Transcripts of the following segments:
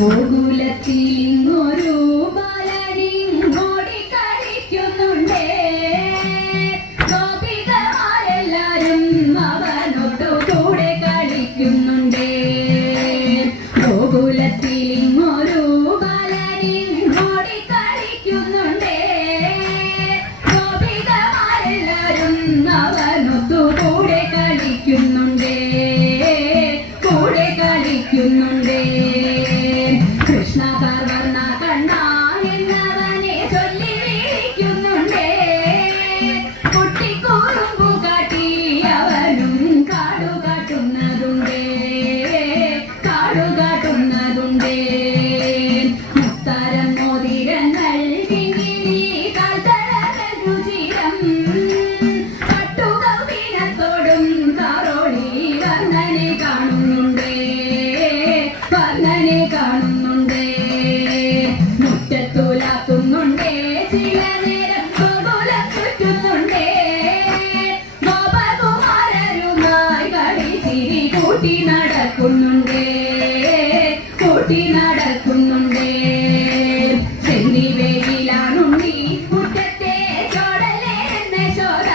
Lord. കൂട്ടി നടക്കുന്നുണ്ടേ ചെന്നി വേലിയിലാണുണ്ണി മുറ്റത്തെ ചോടലേ എന്ന ചോര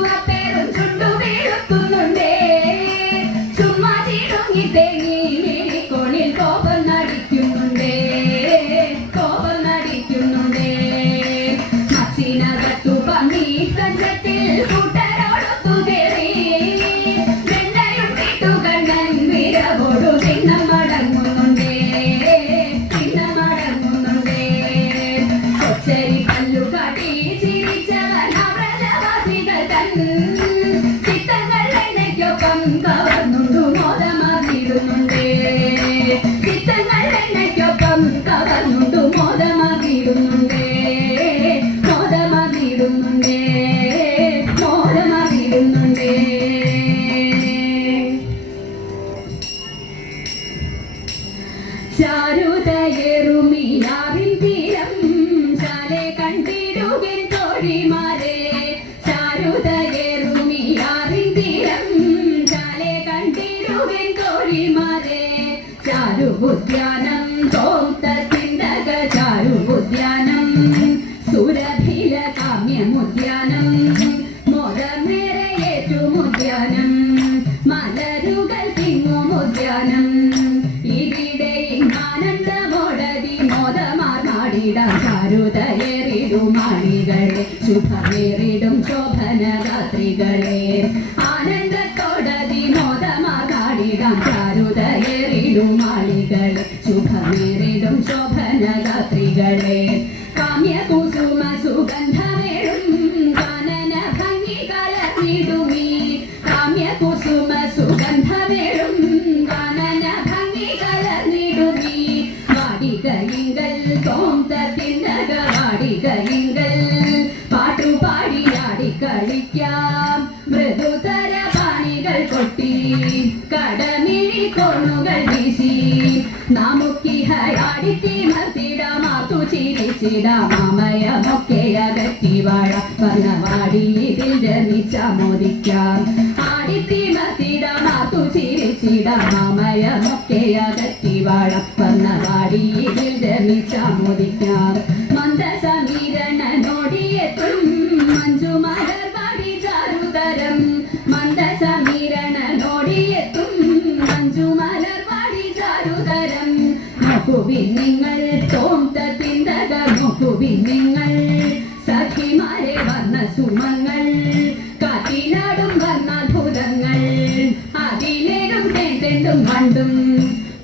Look at ചാരുതയേറുമിയാവിൻ തീരം ചാലെ കണ്ടിടുകിൻ മോദമേറെ ഏറ്റുമുദ്യാനം മലരുകൾ തിങ്ങുമുദ്യാനം മോദമാടിടാം ചാരുതയേറിടും കളിക്കാം മൃദുതര പാണികൾ കൊട്ടി കടമിഴി കോണുകൾ വീശി. നമുക്കിഹയാടി മർത്തിടമാത്തു ചിരിച്ചിടാമയമൊക്കെ അകറ്റി വാഴ. വർണവാടി ഇതിൽ രമിച്ചാമോദിക്കാം ആടിത്തിമർത്തിടമാത്തു ചിരിച്ചിടാമയമൊക്കെ അകറ്റി വാഴ. വർണവാടി ഇതിൽ രമിച്ചാമോദിക്കാം നോക്കുവിൻ നിങ്ങൾ തോന്തത്തിന്തക നോക്കുവിൻ നിങ്ങൾ സഖിമാരെ വർണ സുമങ്ങൾ കാറ്റിനാടും വർണാത്ഭുതങ്ങൾ അതിലേകം തെണ്ടും കണ്ടും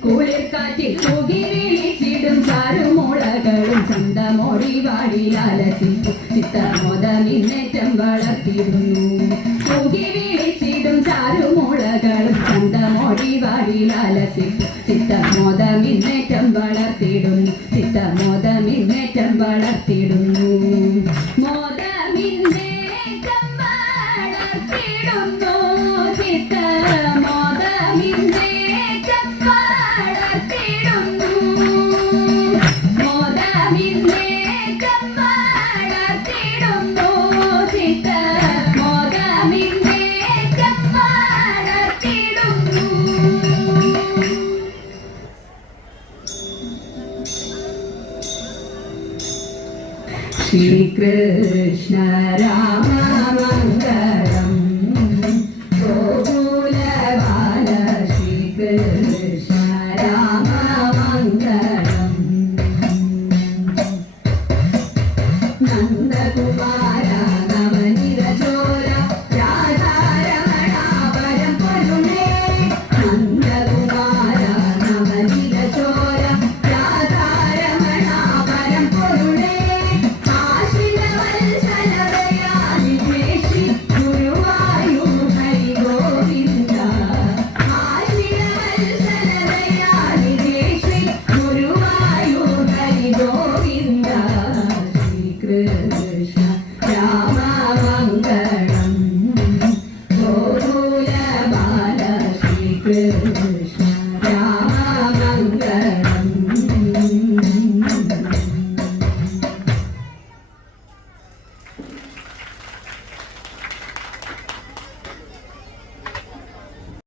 കുളിർക്കാറ്റിൽ തൂകി വീഴിച്ചിടും ചാരുമോളകളും ചന്തമോടി വാടി ലാലസിപ്പു ചിത്തമോദമിന്നേറ്റം വളർത്തിയിരുന്നു തൂകി വീഴിച്ചിടും ചാരുമോളകളും ചന്തമോടി മോദമിന്നേറ്റം വളർത്തിടുന്നു Nanda Kumara